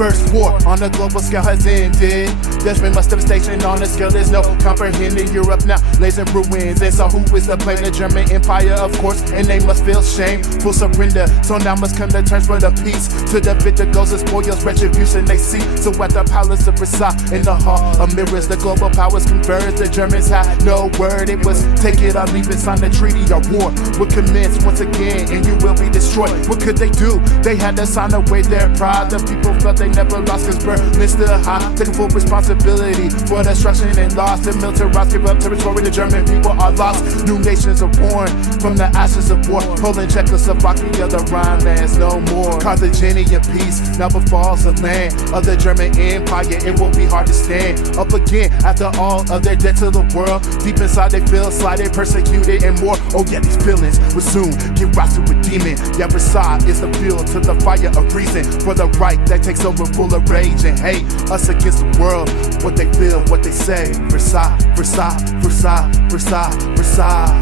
first war on a global scale has ended. There's been much devastation on a scale there's no comprehending. Europe now lays in ruins, and so who is to blame? The German Empire, of course, and they must feel shame, full surrender. So now must come to terms for the peace. To the victor goes the spoils, retribution they see. So at the palace of Versailles, in the hall of mirrors, the global powers converge. The Germans had no word, it was take it or leave it. Sign the treaty, or war would commence once again, and you will be destroyed. What could they do? They had to sign away their pride. The people felt they never lost, cause Berlin stood high, taking full responsibility for destruction and loss. The militarized give up territory, the German people are lost. New nations are born from the ashes of war. Poland, Czechoslovakia, the Rhinelands no more. Carthaginian peace now befalls the land of the German Empire. It will be hard to stand up again after all of their debt to the world. Deep inside they feel slighted, persecuted, and more. Oh yeah, these feelings will soon give rise to a demon. Yeah, Versailles is the fuel to the fire of reason for the right that takes over, full of rage and hate. Us against the world, what they feel, what they say. Versailles, Versailles, Versailles, Versailles, Versailles.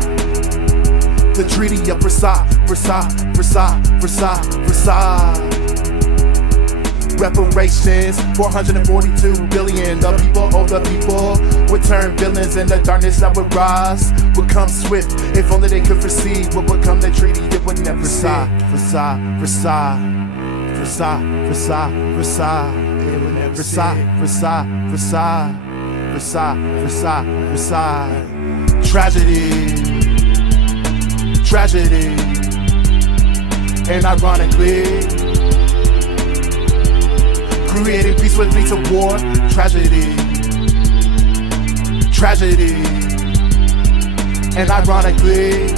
The Treaty of Versailles, Versailles, Versailles, Versailles, Versailles. Reparations, 442 billion. The people, oh the people, would turn villains, and the darkness that would rise would come swift. If only they could foresee what would come the treaty, it would never Versailles, Versailles, Versailles, Versailles, Versailles, Versailles, Versailles, Versailles, Versailles, Versailles, Versailles, Versailles. Tragedy, tragedy, and ironically, creating peace would lead to war. Tragedy, tragedy, and ironically,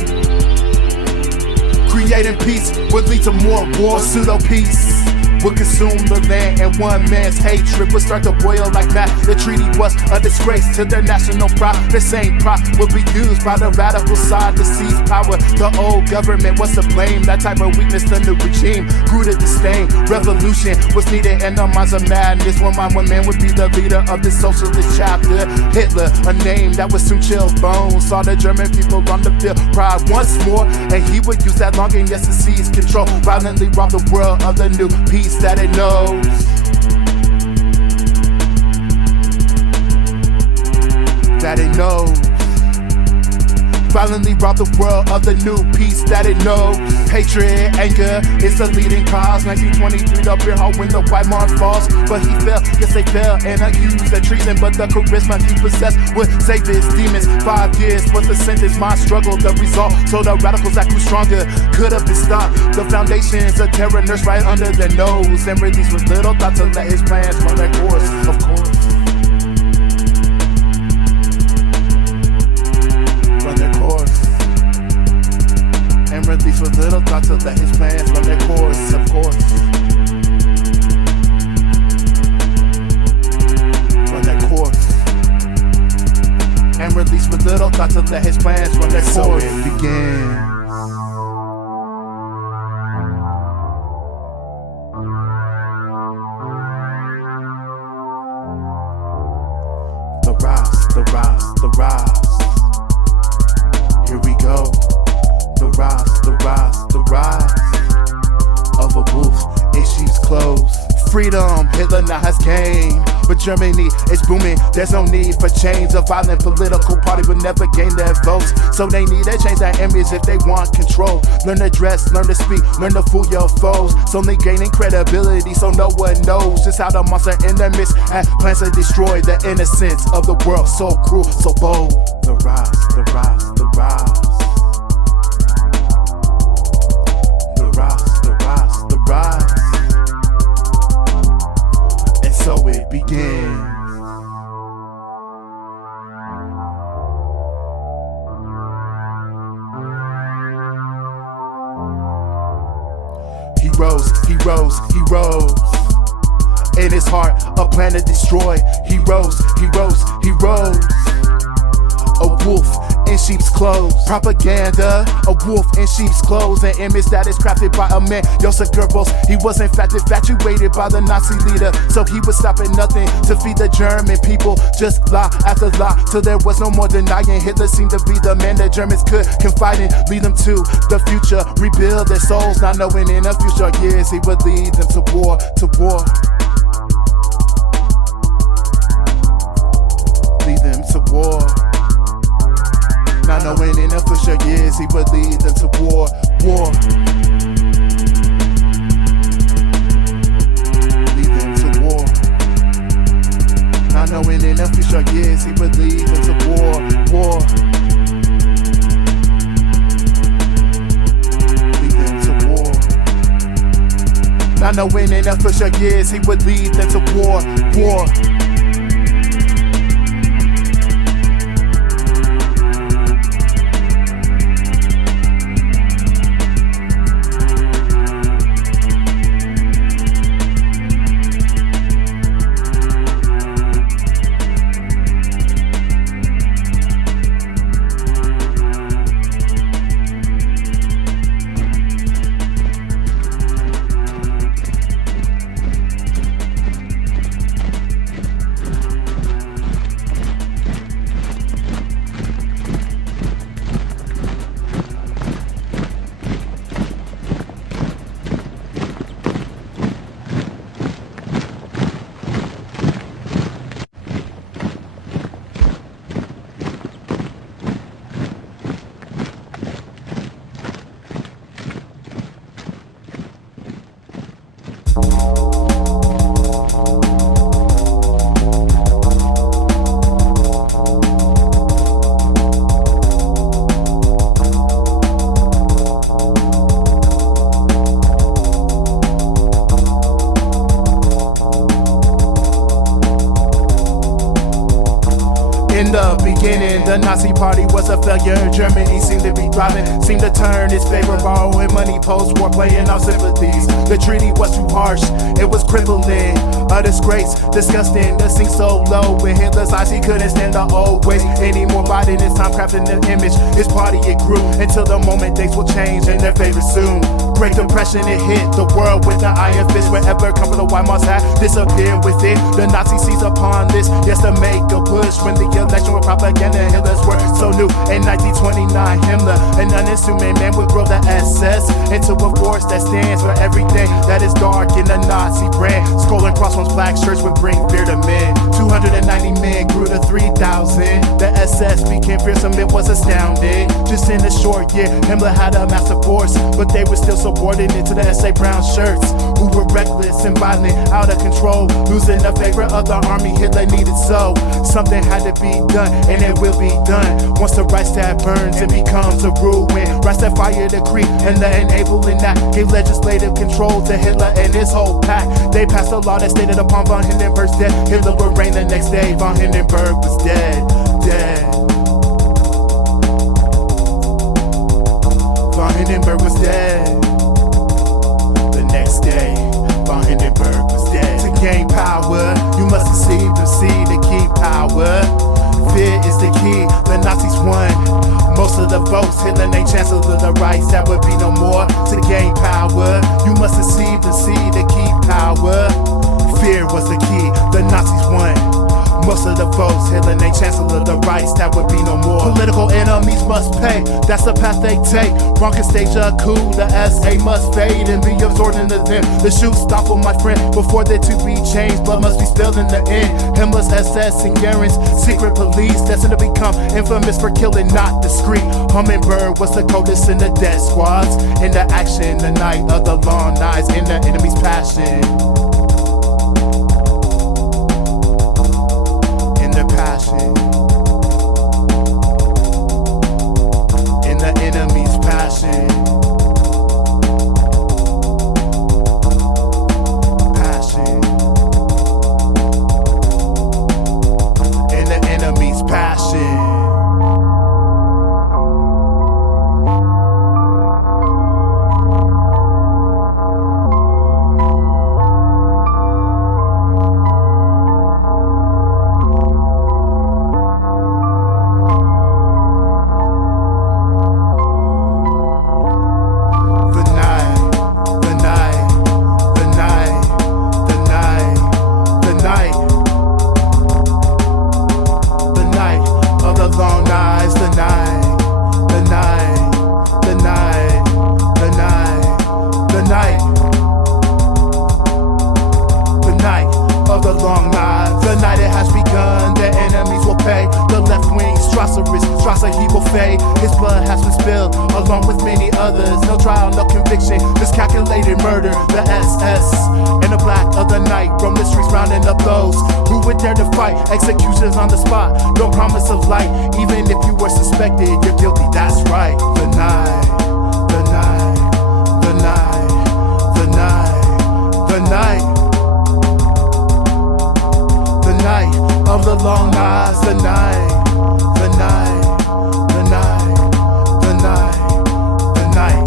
creating peace would lead to more war. Pseudo-peace would consume the land, and one man's hatred would start to boil like that. The treaty was a disgrace to their national pride. The same pride would be used by the radical side to seize power. The old government was to blame. That type of weakness, the new regime grew to disdain. Revolution was needed in the minds of madness. One man would be the leader of the socialist chapter. Hitler, a name that would soon chill bones, saw the German people on the field pride once more, and he would use that longing, yes, to seize control, violently rob the world of the new peace that it knows. That it knows. Violently rob the world of the new peace that it knows. Hatred, anger is the leading cause. 1923, the beer hall when the white march falls. But he fell, yes they fell, and accused of treason. But the charisma he possessed would save his demons. 5 years was the sentence, my struggle, the result. So the radicals that grew stronger could have been stopped. The foundations of terror nursed right under their nose, and released with little thought to let his plans run their course, of course. Released with little thought to let his plans run their course, of course. Run their course. And released with little thought to let his plans run their course. So it begins. The rise, the rise, the rise. Here we go. The rise, the rise, the rise of a wolf in sheep's clothes. Freedom, Hitler now has gained, but Germany is booming. There's no need for change. A violent political party will never gain their votes, so they need to change that image if they want control. Learn to dress, learn to speak, learn to fool your foes. It's only gaining credibility, so no one knows just how the monster in their midst had plans to destroy the innocence of the world. So cruel, so bold. The rise, the rise, the rise. And so it begins. He rose, he rose, he rose. In his heart, a plan to destroy. He rose, he rose, he rose. A wolf in sheep's clothes. Propaganda, a wolf in sheep's clothes. An image that is crafted by a man, Joseph Goebbels. He was in fact infatuated by the Nazi leader, so he would stop at nothing to feed the German people. Just lie after lie, till there was no more denying. Hitler seemed to be the man that Germans could confide in, lead them to the future, rebuild their souls, not knowing in the future years he would lead them to war, to war. to war. Not knowing in official years he would lead them to war. Lead them to war. Not knowing in official years he would lead them to war. Lead them to war. Not knowing in official years he would lead them to war. In the beginning, the Nazi party was a failure. Germany seemed to be thriving, seemed to turn its favor, borrowing money post-war, playing off sympathies. The treaty was too harsh, it was crippling, a disgrace, disgusting to sink so low. In Hitler's eyes, he couldn't stand the old ways anymore. Biden his time crafting the image, his party it grew, until the moment things will change in their favor soon. Great Depression, it hit the world with the iron fist. Wherever come from the White Mouse hat, disappear with it. The Nazis seize upon this, yes, to make a push. When the election with propaganda, Hitler's were so new. In 1929, Himmler, an unassuming man, would grow the SS into a force that stands for everything that is dark in the Nazi brand. Skull and crossbones, black shirts would bring fear to men. 290 men grew to 3,000. The SS became fearsome, it was astounding. Just in a short year, Himmler had a massive force, but they were still subordinate to the SA brown shirts, who were reckless and violent, out of control, losing the favor of the army Hitler needed. So something had to be done, and it will be done. Once the Reichstag burns, it becomes a ruin. Reichstag fire decree, and the enabling act gave legislative control to Hitler and his whole pack. They passed a law that stated upon von Hindenburg's death, Hitler would reign the next day. Von Hindenburg was dead. Von Hindenburg was dead. The next day, von Hindenburg was dead. To gain power, you must deceive to see to keep power. Fear is the key, the Nazis won most of the votes. Hitler named Chancellor of the Reich, that would be no more. To gain power, you must deceive to see to keep power. Fear was the key, the Nazis won most of the votes. Hitler named Chancellor of the Reich, that would be no more. Political enemies must pay, that's the path they take. Wrong can stage a coup, the SA must fade and be absorbed into them. The shoot stop with my friend, before they're to be changed, blood must be spilled in the end. Himmler's SS and Goering's secret police, destined to become infamous for killing not discreet. Hummingbird was the coldest in the death squads. In the action, the night of the long nights, in the enemy's passion. In the enemy's passion. In the enemy's passion. with many others. No trial, no conviction, just calculated murder. The SS and the black of the night roam the streets rounding up those who would dare to fight. Executions on the spot, no promise of light. Even if you were suspected, you're guilty, that's right. The night, the night, the night, the night, the night, the night of the long nights, the night, the night, the night, the night, the night,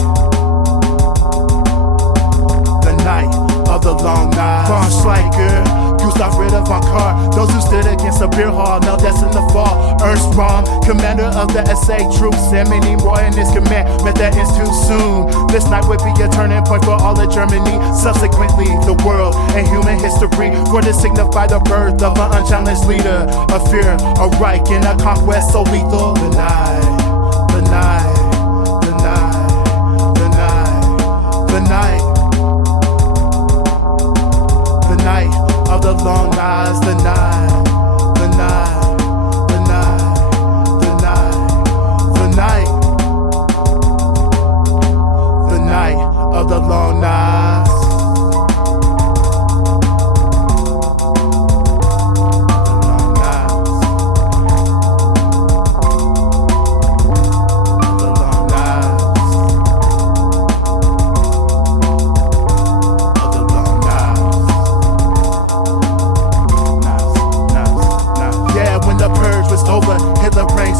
the night of the long nights. Von Schleicher, Gustav Ritter von Kahr, those who stood against a beer hall, now destined to fall. Ernst Röhm, commander of the SA troops, and many more in his command, met their ends too soon. This night would be a turning point for all of Germany, subsequently the world and human history, for to signify the birth of an unchallenged leader, a fear, a Reich, and a conquest so lethal. The night, the night, the night, the night, the night, the night of the long nights, the night, the night, the night, the night, the night, the night of the long nights.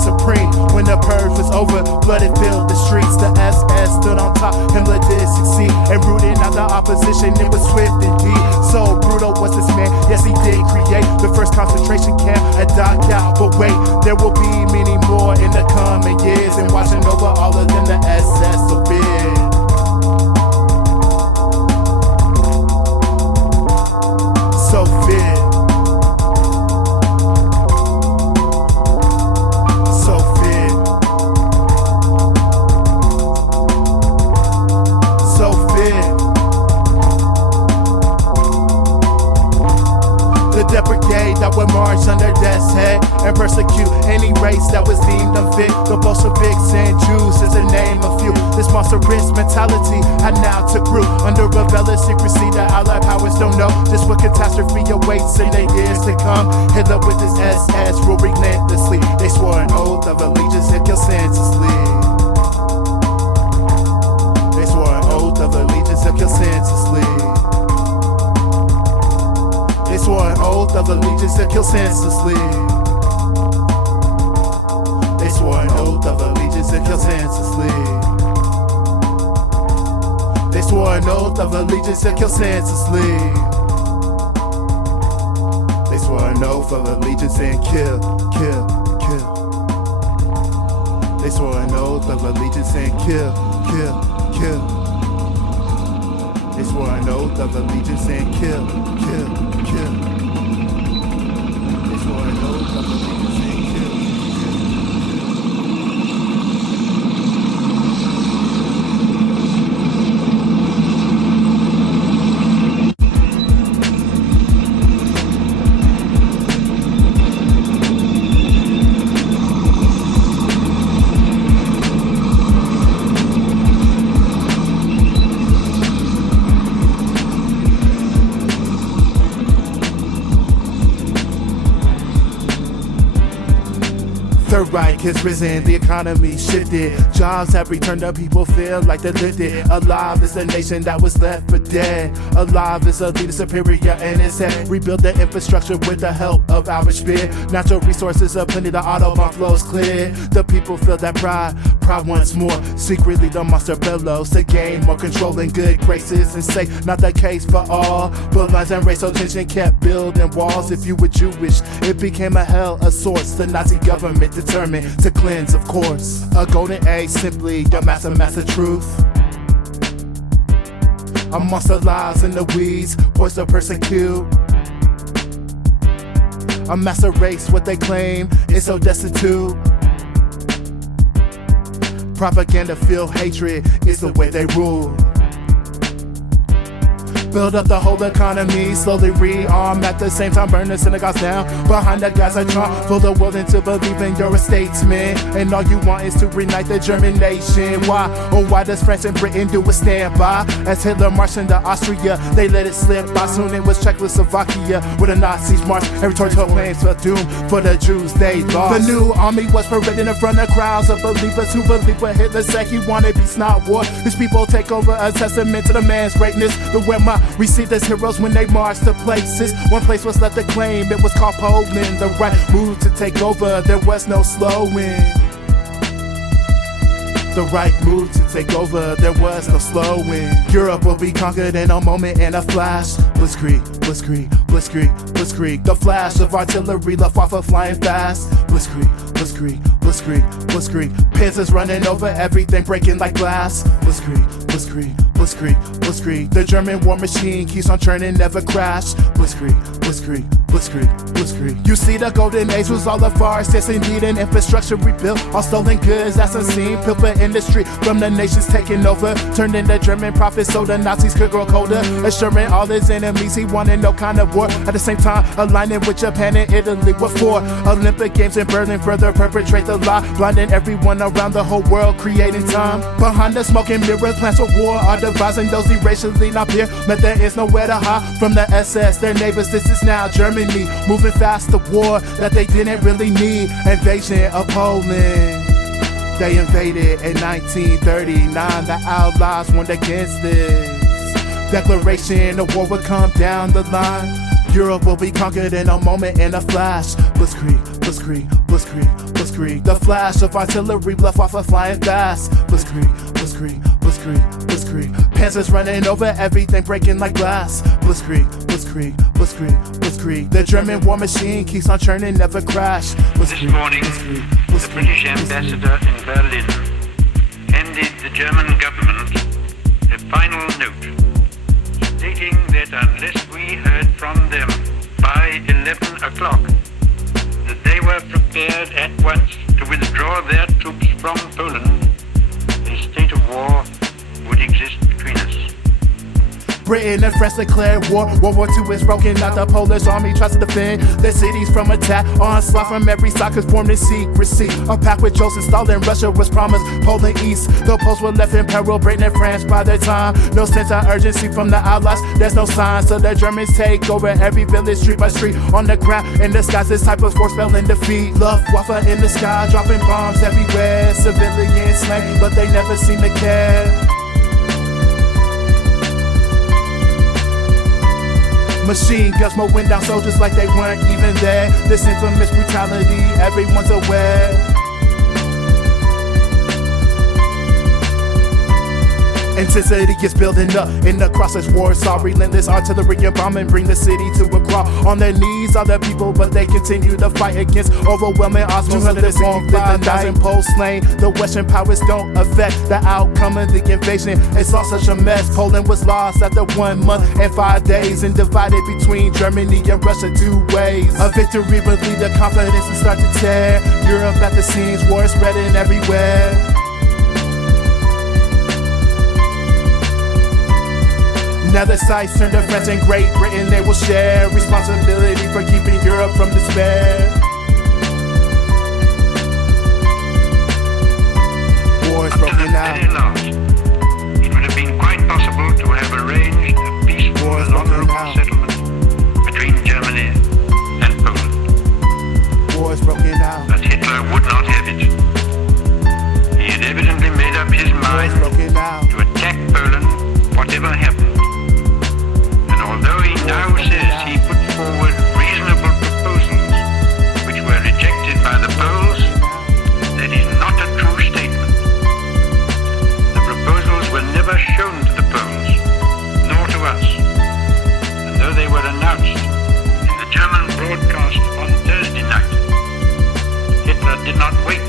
Supreme. When the purge was over, blood had filled the streets. The SS stood on top, Himmler did succeed, and rooted out the opposition. It was swift indeed. So brutal was this man, yes he did create the first concentration camp at Dachau. But wait, there will be many more in the coming years, and watching over all of them, the SS so big. So fit. The brigade that would march under death's head and persecute any race that was deemed unfit. The Bolsheviks and Jews is the name of few. This monstrous mentality had now took root under rebellious secrecy. The Allied powers don't know just what catastrophe awaits in the years to come. Hitler with his SS rule relentlessly. They swore an oath of allegiance and killed senselessly. They swore an oath of allegiance and killed senselessly. They swore an oath of allegiance to kill senselessly. They swore an oath of allegiance to kill senselessly. They swore an oath of allegiance to kill senselessly. They swore an oath of allegiance and kill, kill, kill. They swore an oath of allegiance and kill, kill, kill. They swore an oath of allegiance and kill, kill, kill. They swore an oath of allegiance and kill, kill. Third Reich has risen, the economy shifted. Jobs have returned, the people feel like they're lifted. Alive is the nation that was left for dead. Alive is a leader superior and his head. Rebuild the infrastructure with the help of our spear. Natural resources are plenty, the Autobahn flows clear. The people feel that pride once more. Secretly the monster bellows to gain more control and good graces and say not the case for all. But lines and racial tension kept building walls. If you were Jewish, it became a hell of sorts. The Nazi government determined to cleanse, of course. A golden age, simply the master truth. A monster lies in the weeds, poised to persecute. A master race, what they claim is so destitute. Propaganda, feel hatred is the way they rule. Build up the whole economy, slowly rearm at the same time, burn the synagogues down. Behind the guys I try, for the world into believing you're a statesman, and all you want is to reunite the German nation. Why? Or why does France and Britain do a standby? As Hitler marched into Austria, they let it slip by. Soon it was Czechoslovakia, where the Nazis marched. Every territorial claims for doom for the Jews they lost. The new army was parading in front of crowds of believers who believed what Hitler said. He wanted peace, not war. His people take over, a testament to the man's greatness. The Wehrmacht received as heroes when they marched to places. One place was left to claim, it was called Poland. The right move to take over, there was no slowing. The right move to take over, there was no slowing. Europe will be conquered in a moment, in a flash. Blitzkrieg, blitzkrieg, blitzkrieg, blitzkrieg. The flash of artillery, Luftwaffe flying fast. Blitzkrieg, blitzkrieg, blitzkrieg, blitzkrieg. Panzers running over everything, breaking like glass. Blitzkrieg, blitzkrieg, blitzkrieg, blitzkrieg. The German war machine keeps on churning, never crash. Blitzkrieg, blitzkrieg, blitzkrieg, blitzkrieg. You see the golden age was all of ours. Yes, indeed, an infrastructure rebuilt, all stolen goods that's unseen. Pilfer industry from the nations taking over, turned into German profits so the Nazis could grow colder. Assuring all his enemies he wanted no kind of war. At the same time, aligning with Japan and Italy. What for? Olympic Games in Berlin further perpetrate the lie, blinding everyone around the whole world, creating time. Behind the smoke and mirrors, plans for war are devising those erasingly not pure. But there is nowhere to hide from the SS, their neighbors. This is now Germany, moving fast to war that they didn't really need. Invasion of Poland. They invaded in 1939. The Allies warned against this declaration. The war would come down the line. Europe will be conquered in a moment, in a flash. Blitzkrieg, blitzkrieg, blitzkrieg, blitzkrieg. The flash of artillery, Luftwaffe flying fast. Blitzkrieg, blitzkrieg, blitzkrieg, blitzkrieg. Panzers running over everything, breaking like glass. Blitzkrieg, blitzkrieg, blitzkrieg, blitzkrieg. The German war machine keeps on churning, never crash. This morning, the British ambassador in Berlin handed the German government a final note, stating that unless we heard from them by 11 o'clock, that they were prepared at once to withdraw their troops from Poland, a state of war would exist between us. Britain and France declared war. World War II is broken out. The Polish army tries to defend their cities from attack. Onslaught from every side is formed in secrecy. A pact with Joseph Stalin, Russia was promised Poland East. The Poles were left in peril, Britain and France by their time. No sense of urgency from the Allies, there's no sign. So the Germans take over every village, street by street. On the ground, in the skies, this type of force fell in defeat. Luftwaffe in the sky, dropping bombs everywhere. Civilians slain, but they never seem to care. Machine guns mowing down soldiers like they weren't even there. This infamous brutality, everyone's aware. Intensity is building up in the crossless war. Saw relentless artillery and bombing bring the city to a crawl. On their knees are the people, but they continue to fight against overwhelming odds. 265,000 Poles slain. The Western powers don't affect the outcome of the invasion. It's all such a mess. Poland was lost after 1 month and 5 days, and divided between Germany and Russia 2 ways. A victory would lead the confidence to start to tear. Europe at the seams, war spreading everywhere. Now the sights turn to France and Great Britain. They will share responsibility for keeping Europe from despair. War is broken out. It would have been quite possible to have arranged a peaceful and honorable settlement between Germany and Poland. War is broken out. But Hitler would not have it. He had evidently made up his mind to attack Poland, whatever happened. Although he now says he put forward reasonable proposals which were rejected by the Poles, that is not a true statement. The proposals were never shown to the Poles, nor to us. And though they were announced in the German broadcast on Thursday night, Hitler did not wait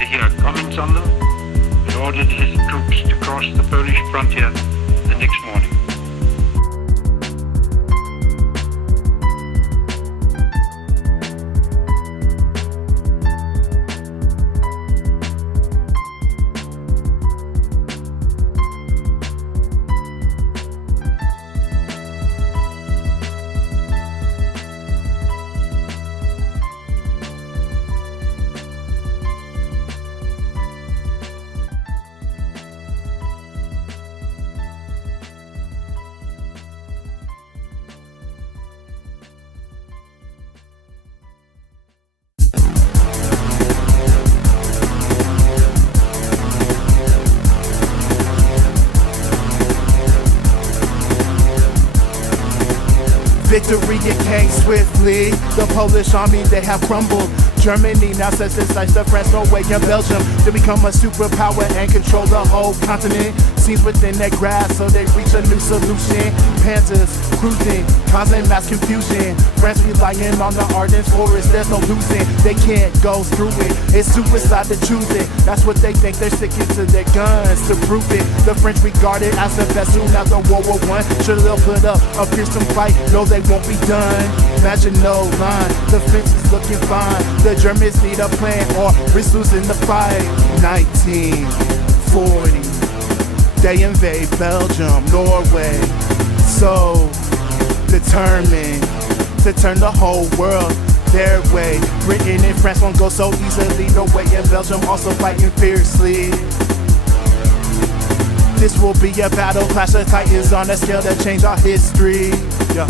to hear comments on them, but ordered his troops to cross the Polish frontier the next morning. Victory it came swiftly. The Polish army, they have crumbled. Germany now sets its sights to France, Norway, and Belgium to become a superpower and control the whole continent. Seems within their grasp, so they reach a new solution. Panzers cruising, causing mass confusion. France relying on the Ardennes forest, there's no losing. They can't go through it, it's suicide to choose it. That's what they think, they're sticking to their guns to prove it. The French regard it as the best soon after World War I. Sure they'll put up a fearsome fight, no they won't be done. Imagine no line, the fence is looking fine. The Germans need a plan or risk losing the fight. 1940, they invade Belgium, Norway. So determined to turn the whole world their way. Britain and France won't go so easily. Norway and Belgium also fighting fiercely. This will be a battle, clash of titans on a scale that change our history. Yeah.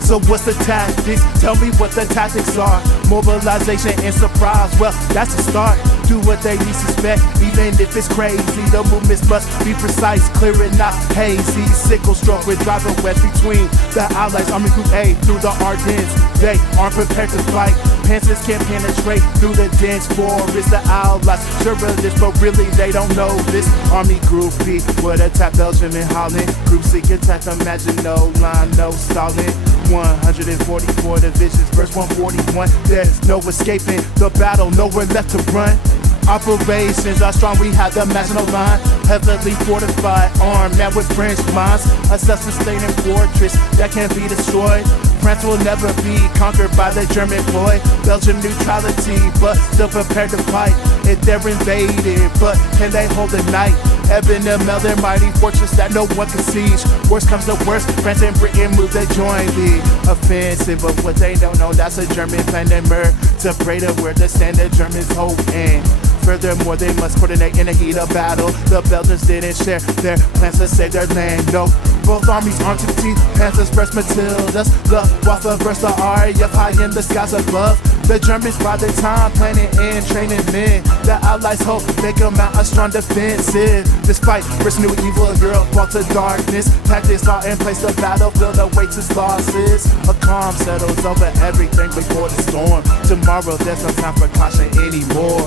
So what's the tactics? Tell me what the tactics are. Mobilization and surprise, well, that's the start. Do what they least suspect, even if it's crazy. The movements must be precise, clear and not hazy. Sickle stroke with driver west between the Allies. Army Group A through the Ardennes. They aren't prepared to fight. Panzers can't penetrate through the dense forest. The Allies sure of this, but really they don't know this. Army Group B would attack Belgium and Holland. Group C attack, imagine no line, no stalling. 144 divisions versus 141. There's no escaping the battle, nowhere left to run. Operations are strong, we have the national line. Heavily fortified, armed, now with French mines. A self-sustaining fortress that can't be destroyed. France will never be conquered by the German boy. Belgium neutrality, but still prepared to fight if they're invaded. But can they hold the night? Eben and Mel, their mighty fortress that no one can siege. Worst comes to worst, France and Britain move to join the offensive. But what they don't know, that's a German plan to separate where the standard Germans hold in. Furthermore, they must coordinate in the heat of battle. The Belgians didn't share their plans to save their land, no. Both armies armed to the teeth, Panthers versus Matildas. The Waffe versus the RAF high in the skies above. The Germans by the time planning and training men. The Allies hope they come out a strong defensive. Despite versus new evil, Europe brought to darkness. Tactics are in place, the battlefield awaits its losses. A calm settles over everything before the storm. Tomorrow there's no time for caution anymore.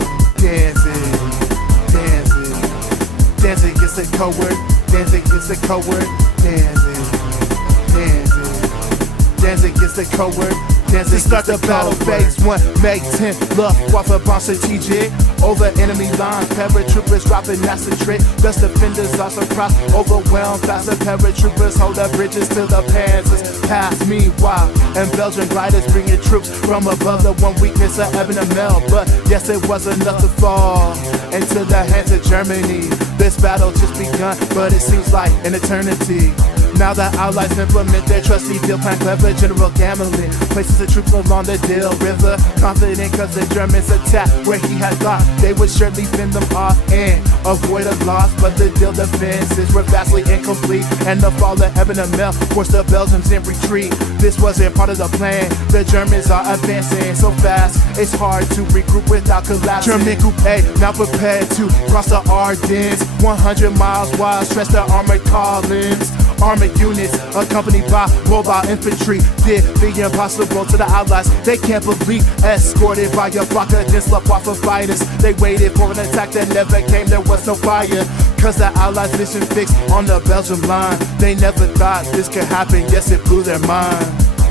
Dancing is a coward. Dancing is a coward. Dancing is a coward. Dancing start the battle phase 1, May 10th. Look, Waffe bomb strategic over enemy lines. Paratroopers dropping that's a trick. Thus defenders are surprised, overwhelmed. Faster paratroopers hold up bridges till the Panzers pass. Meanwhile, and Belgian gliders bringing troops from above. The one weakness of Eben and Mel, but yes, it was enough to fall into the hands of Germany. This battle just begun, but it seems like an eternity. Now the Allies implement their trusty deal plan, clever General Gamelin places the troops along the Dill River, confident cause the Germans attacked where he had thought they would surely fend them off and avoid a loss. But the Dill defenses were vastly incomplete, and the fall of Eben and Mel forced the Belgians in retreat. This wasn't part of the plan. The Germans are advancing so fast, it's hard to regroup without collapsing. German Group A now prepared to cross the Ardennes, 100 miles wide, stretch their armored columns. Armored units accompanied by mobile infantry did the impossible to the Allies. They can't believe, escorted by a flock of dense Waffe fighters. They waited for an attack that never came, there was no fire. Cause the Allies' mission fixed on the Belgium line. They never thought this could happen, yes it blew their mind.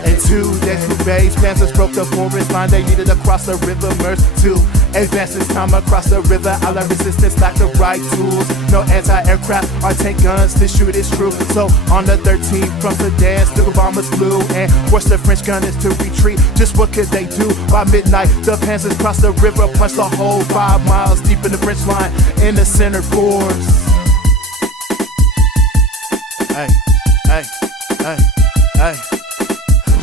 In 2 days, Panzers broke the forest line. They needed to cross the river Meuse to advance this time across the river. Allied resistance lacked the right tools. No anti-aircraft or tank guns to shoot its true. So on the 13th from Sedan, still bombers flew and forced the French gunners to retreat. Just what could they do? By midnight, the Panzers crossed the river, punched the whole 5 miles deep in the French line in the center force. Hey.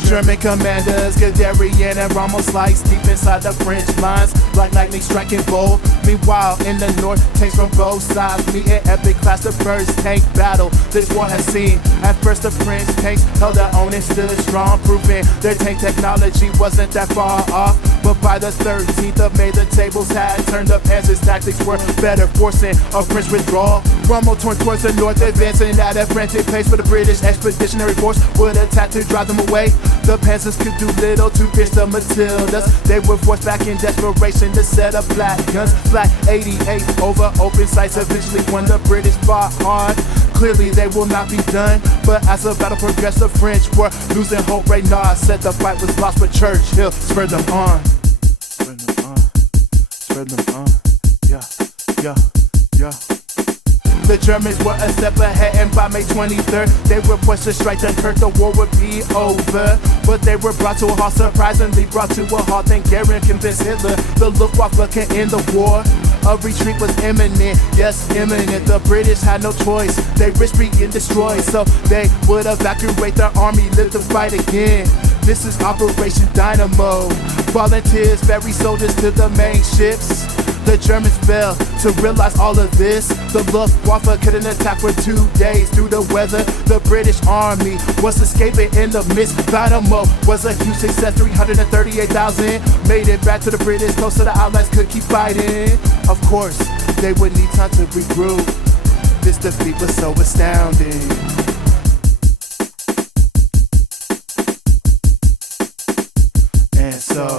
German commanders, Guderian and Rommel slice deep inside the French lines, like lightning striking bold. Meanwhile, in the north, tanks from both sides meet an epic class, the first tank battle this war has seen. At first, the French tanks held their own and stood strong, proving their tank technology wasn't that far off. But by the 13th of May, the tables had turned up as his tactics were better, forcing a French withdrawal. Rommel torn towards the north, advancing at a frantic pace, for the British expeditionary force would attack to drive them away. The Panzers could do little to pierce the Matildas. They were forced back in desperation to set up black guns. Black 88 over open sights eventually won. The British fought hard. Clearly they will not be done, but as the battle progressed, the French were losing hope. Reynard said the fight was lost, but Churchill spurred them on. Spurred them on. Spurred them on. Yeah. The Germans were a step ahead, and by May 23rd, they were poised to strike Dunkirk. The war would be over, but they were brought to a halt, surprisingly brought to a halt. Then Goering convinced Hitler the Luftwaffe can end the war. A retreat was imminent, yes, imminent. The British had no choice, they risked being destroyed, so they would evacuate their army, live to fight again. This is Operation Dynamo. Volunteers ferry soldiers to the main ships. The Germans failed to realize all of this. The Luftwaffe couldn't attack for 2 days due to weather. The British army was escaping in the mist. Dynamo was a huge success, 338,000 made it back to the British coast so the Allies could keep fighting. Of course, they would need time to regroup. This defeat was so astounding. And so,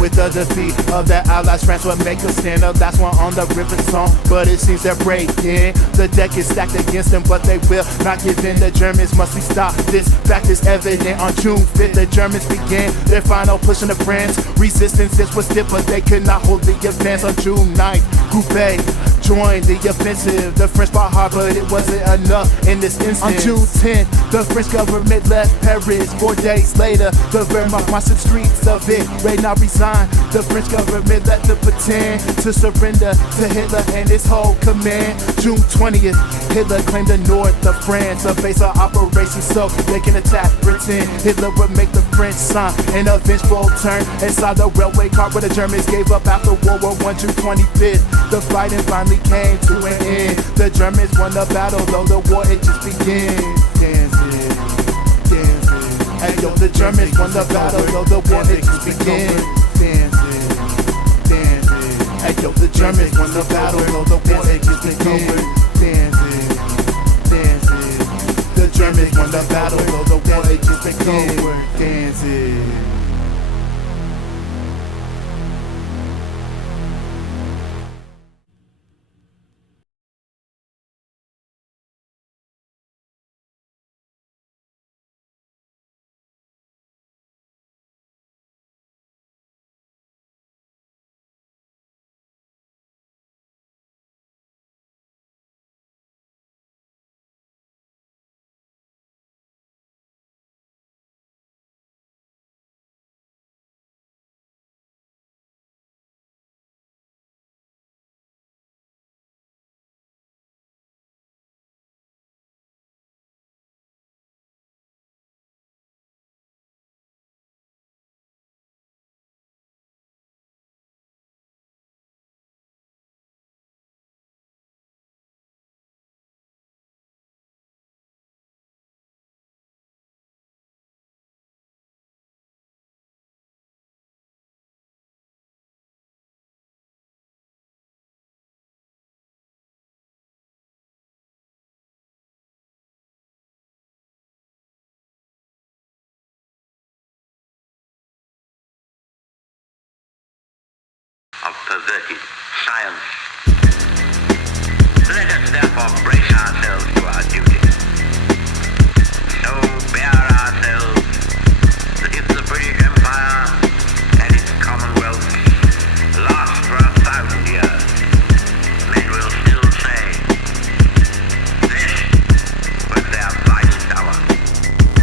with the defeat of the Allies, France would make a stand. The last one on the river song, but it seems they're breaking. The deck is stacked against them, but they will not give in. The Germans must be stopped. This fact is evident. On June 5th, the Germans began their final push into France. Resistance was stiff, but they could not hold the advance. On June 9th, Group A joined the offensive. The French fought hard, but it wasn't enough in this instance. On June 10th, the French government left Paris. 4 days later, the Wehrmacht marched the streets of it. Reynard resigned. The French government let them pretend to surrender to Hitler and his whole command. June 20th, Hitler claimed the north of France, a base of operations so they can attack Britain. Hitler would make the French sign an vengeful turn inside the railway car where the Germans gave up after World War I. June 25th, the fighting finally came to an end. The Germans won the battle, though the war it just began. Dancing. Hey yo, the Germans won the battle, though the war it just began. Dancing. Hey yo, the Germans won the battle, though the war it just began. Dancing. The Germans won the battle, though the war it just began. Dancing. Of perverted science. Let us therefore brace ourselves to our duty. So bear ourselves that if the British Empire and its Commonwealth last for 1,000 years, men will still say, this was their finest hour.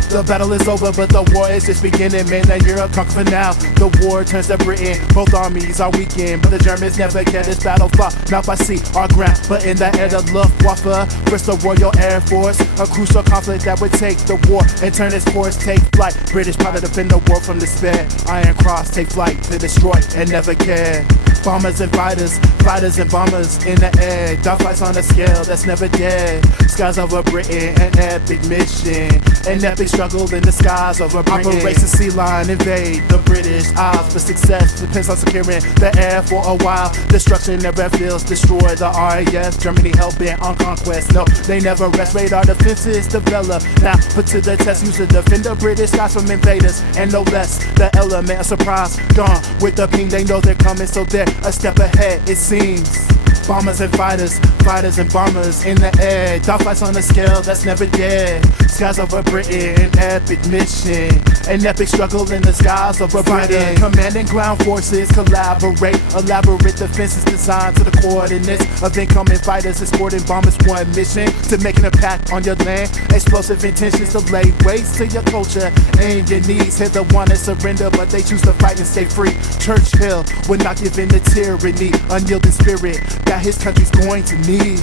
The battle is over, but the war is just beginning. Man, that Europe conquered for now. The war turns to Britain. Both armies are weakened, but the Germans never get this battle fought. Not by sea or ground, but in the air. The Luftwaffe versus the Royal Air Force. A crucial conflict that would take the war and turn its course. Take flight. British power to defend the world from despair. Iron Cross take flight to destroy and never care. Bombers and fighters, fighters and bombers in the air. Dogfights on a scale that's never dead. Skies over Britain, an epic mission. An epic struggle in the skies over Britain. Operation Sea Lion invade the British Isles. But success depends on securing the air for a while. Destruction never feels, destroy the RAF. Germany hell-bent on conquest. No, they never rest. Radar defenses develop. Now put to the test, use to defend the British skies from invaders. And no less, the element of surprise. Gone with the ping, they know they're coming, so they're a step ahead, it seems. Bombers and fighters, fighters and bombers in the air. Dogfights on a scale that's never dead. Skies over Britain, an epic mission. An epic struggle in the skies over Britain. Command and ground forces collaborate. Elaborate defenses designed to the coordinates of incoming fighters. Escorting bombers one mission to make an impact on your land. Explosive intentions to lay waste to your culture and your needs. Hit the one to surrender, but they choose to fight and stay free. Churchill would not give in to tyranny. Unyielding spirit that his country's going to need.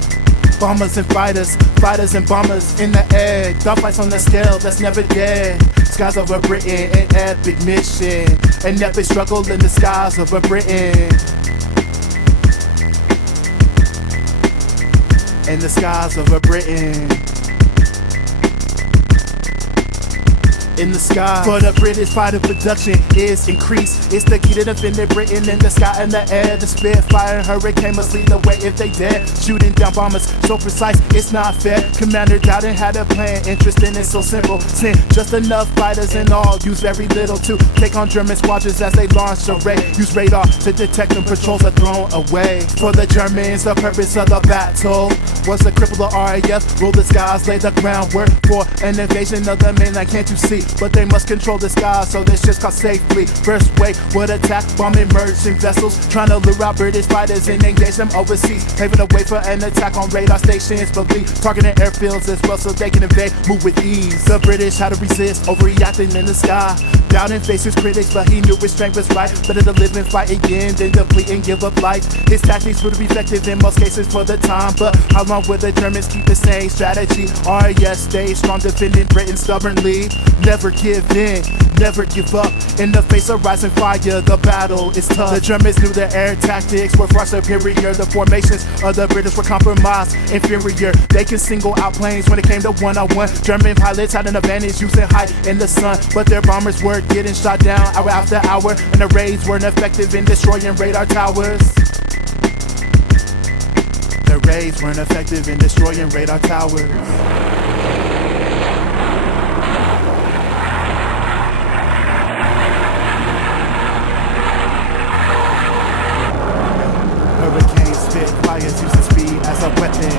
Bombers and fighters, fighters and bombers in the air. Dogfights on the scale that's never dead. Skies over Britain, an epic mission. An epic struggle in the skies over Britain. In the skies over Britain. In the sky, for the British fighter production is increased. It's the key to defending Britain in the sky and the air. The Spitfire and Hurricane must lead the way if they dare. Shooting down bombers so precise, it's not fair. Commander Dowden had a plan, interesting and so simple. Send just enough fighters and all, use very little to take on German squadrons as they launch a raid. Use radar to detect them, patrols are thrown away. For the Germans, the purpose of the battle was to cripple the RAF, rule the skies, lay the groundwork for an invasion of the mainland. Can't you see? But they must control the skies, so this shit's caught safely. First wave would attack bombing merchant vessels, trying to lure out British fighters and engage them overseas, paving the way for an attack on radar stations, targeting airfields as well so they can invade, move with ease. The British had to resist, overreacting in the sky. Doubting faces critics, but he knew his strength was right. Better to live and fight again than deplete and give up life. His tactics would be effective in most cases for the time, but how long will the Germans keep the same strategy? RAF stay strong, defending Britain stubbornly. Never give in, never give up. In the face of rising fire, the battle is tough. The Germans knew their air tactics were far superior. The formations of the British were compromised, inferior. They could single out planes when it came to one-on-one. German pilots had an advantage using height in the sun, but their bombers were getting shot down hour after hour, and the raids weren't effective in destroying radar towers. The raids weren't effective in destroying radar towers. Spitfires using speed as a weapon.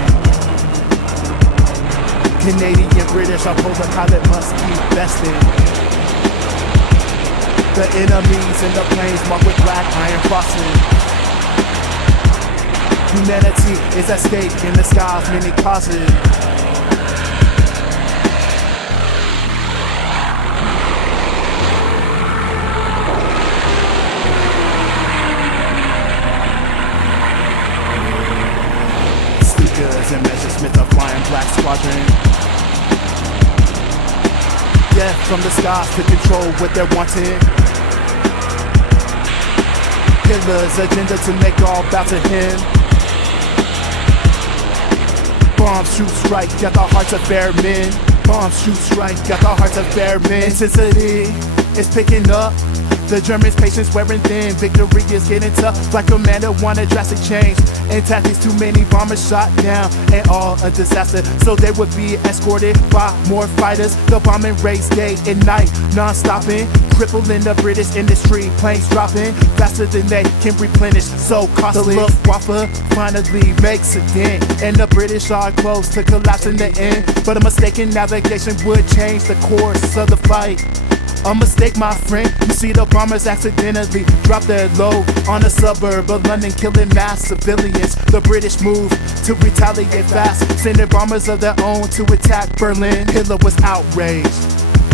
Canadian, British, I pull the pilot must keep besting. The enemies in the planes marked with black iron crossing. Humanity is at stake in the skies, many causes. And Measure Smith, a flying black squadron. Death from the skies to control what they're wanting. Hitler's agenda to make all bow to him. Bombs shoot strike, got the hearts of fair men. Bombs shoot strike, got the hearts of fair men. Intensity is picking up. The Germans' patience wearing thin. Victory is getting tough. Black commander wanted drastic change. In tactics, too many bombers shot down, and all a disaster. So they would be escorted by more fighters. The bombing raids day and night, non-stopping, crippling the British industry. Planes dropping faster than they can replenish. So costly. The Luftwaffe finally makes a dent, and the British are close to collapse in the end. But a mistaken navigation would change the course of the fight. A mistake, my friend. You see the bombers accidentally drop their load on a suburb of London, killing mass civilians. The British moved to retaliate fast, sending bombers of their own to attack Berlin. Hitler was outraged,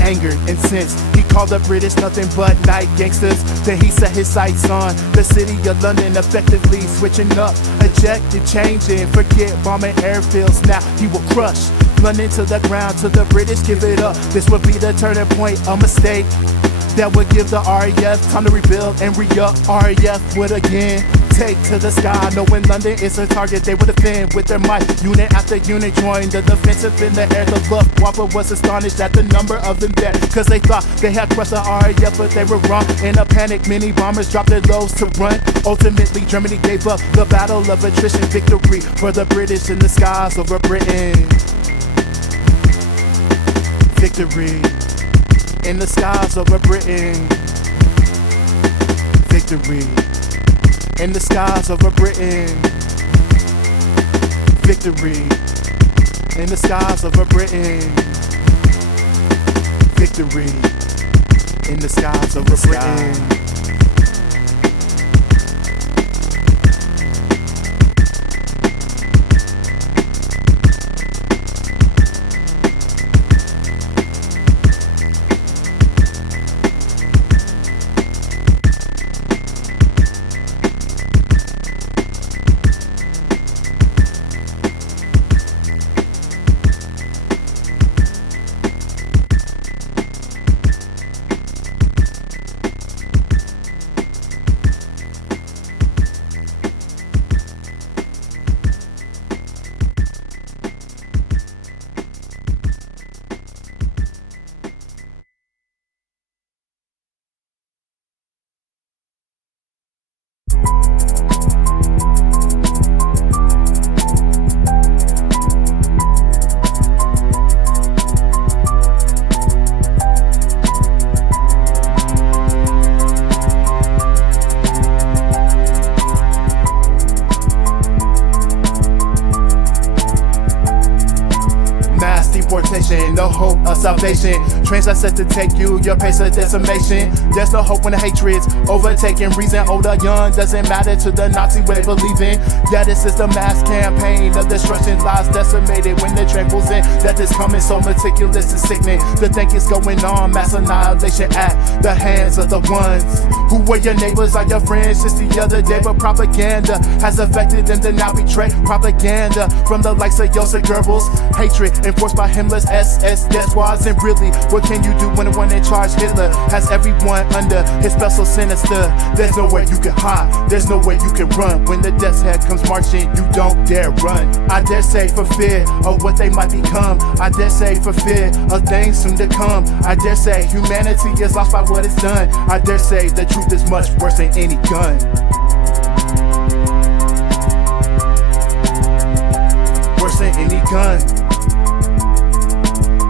angered, incensed. He called the British nothing but night gangsters. Then he set his sights on the city of London, effectively switching up, ejected, changing, forget bombing airfields. Now he will crush London to the ground till the British give it up. This would be the turning point, a mistake that would give the RAF time to rebuild and re-up. RAF would again take to the sky, knowing London is a target they would defend with their might. Unit after unit joined the defensive in the air. The Luftwaffe was astonished at the number of them dead, cause they thought they had crushed the RAF, but they were wrong. In a panic, many bombers dropped their loads to run. Ultimately, Germany gave up the battle of attrition. Victory for the British in the skies over Britain. Victory in the skies over Britain. Victory in the skies over Britain. Victory in the skies over Britain. Victory in the skies over Britain. No hope of salvation. Trains are set to take you, your pace of decimation. There's no hope when the hatred's overtaking reason. Old or young, doesn't matter to the Nazi way they believe in. Yeah, this is the mass campaign of destruction. Lives decimated when the train pulls in. Death is coming, so meticulous and sickening. The think is going on, mass annihilation at the hands of the ones who were your neighbors, are your friends just the other day. But propaganda has affected them to now betray. Propaganda from the likes of Joseph Goebbels. Hatred enforced by Himmler's SS death squads. And really, what can you do when the one in charge, Hitler, has everyone under his spell so sinister? There's nowhere you can hide, there's nowhere you can run. When the death's head comes marching, you don't dare run. I dare say for fear of what they might become. I dare say for fear of things soon to come. I dare say humanity is lost by what it's done. I dare say the truth is much worse than any gun. Worse than any gun.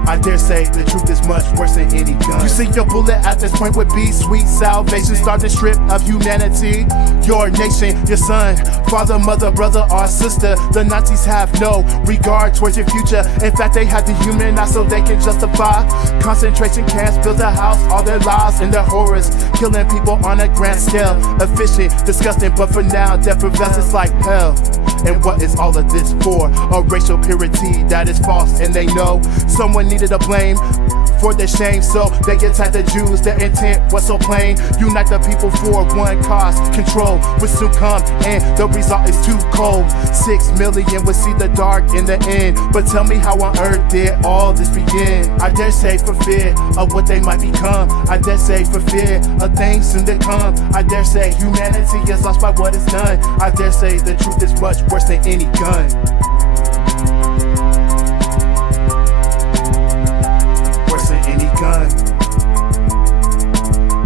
I dare say the truth is much worse than any gun. You see, your bullet at this point would be sweet salvation. Start the strip of humanity. Your nation, your son, father, mother, brother, or sister. The Nazis have no regard towards your future. In fact, they have dehumanized so they can justify concentration camps, build a house, all their lives and their horrors. Killing people on a grand scale. Efficient, disgusting, but for now, death prevails. It's like hell. And what is all of this for? A racial purity that is false, and they know someone needed a blame for their shame, so they attacked the Jews. Their intent was so plain: unite the people for one cause. Control will soon come, and the result is too cold. 6 million would see the dark in the end. But tell me, how on earth did all this begin? I dare say for fear of what they might become. I dare say for fear of things soon to come. I dare say humanity is lost by what is done. I dare say the truth is much worse than any gun.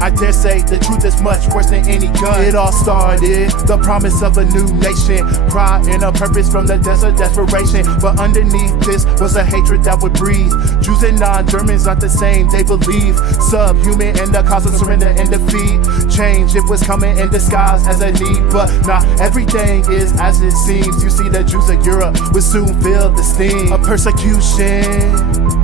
I dare say the truth is much worse than any gun. It all started, the promise of a new nation. Pride and a purpose from the desert desperation. But underneath this was a hatred that would breathe. Jews and non-Germans aren't the same, they believe. Subhuman in the cause of surrender and defeat. Change, it was coming in disguise as a need. But not everything is as it seems. You see, the Jews of Europe would soon feel the sting of persecution.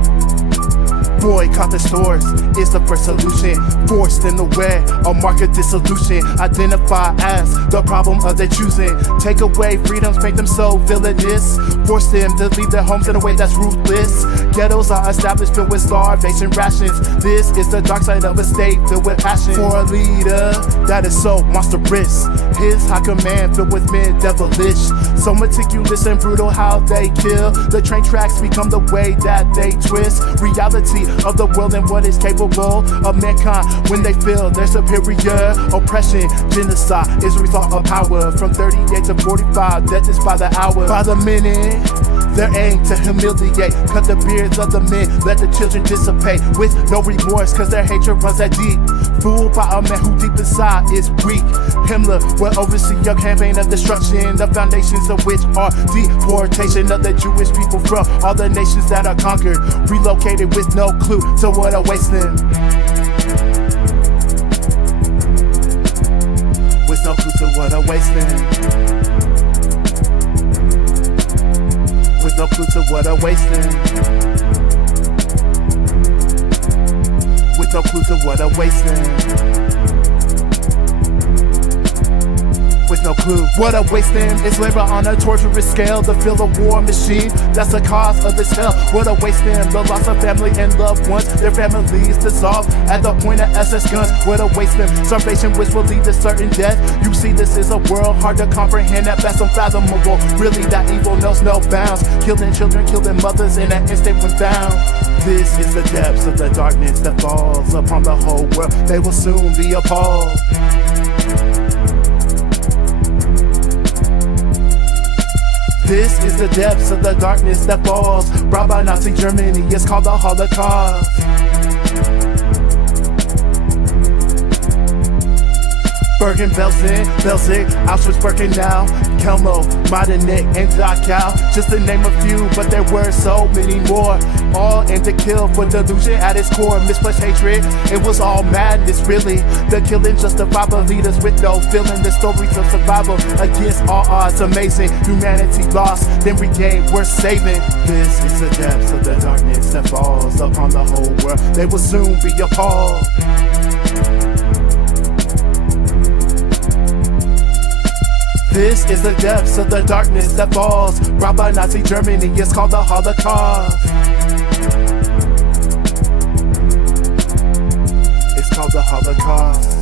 Boycott the stores is the first solution. Forced in the way, a mark of dissolution. Identify as the problem of their choosing. Take away freedoms, make them so villainous. Force them to leave their homes in a way that's ruthless. Ghettos are established filled with starvation rations. This is the dark side of a state filled with passion. For a leader that is so monstrous, his high command filled with men devilish. So meticulous and brutal how they kill. The train tracks become the way that they twist reality. of the world and what is capable of mankind when they feel their superior. Oppression, genocide is a result of power. From 38 to 45, death is by the hour, by the minute. Their aim to humiliate, cut the beards of the men, let the children dissipate with no remorse, cause their hatred runs that deep. Fooled by a man who deep inside is weak. Himmler will oversee your campaign of destruction, the foundations of which are deportation of the Jewish people from all the nations that are conquered, relocated with no clue to what awaits them. With no clue to what awaits them. With no clue to what awaits them. With no clue to what awaits them. With no clue what awaits them is labor on a torturous scale. The feel of war machine, that's the cause of this hell. What awaits them, the loss of family and loved ones, their families dissolved at the point of SS guns. What awaits them, starvation which will lead to certain death. You see, this is a world hard to comprehend, at best unfathomable. Really, that evil knows no bounds, killing children, killing mothers in an instant when found. This is the depths of the darkness that falls upon the whole world. They will soon be appalled. This is the depths of the darkness that falls, brought by Nazi Germany. It's called the Holocaust. Bergen-Belsen, Belzig, Auschwitz-Birkenau, Kelmo, Majdanek, and Dachau. Just to name a few, but there were so many more. All aimed to kill for delusion at its core. Misplaced hatred, it was all madness really. The killing justified by leaders with no feeling. The stories of survival against all odds. Amazing, humanity lost, then regained, worth saving. This is the depths of the darkness that falls upon the whole world. They will soon be appalled. This is the depths of the darkness that falls, brought by Nazi Germany. It's called the Holocaust. It's called the Holocaust.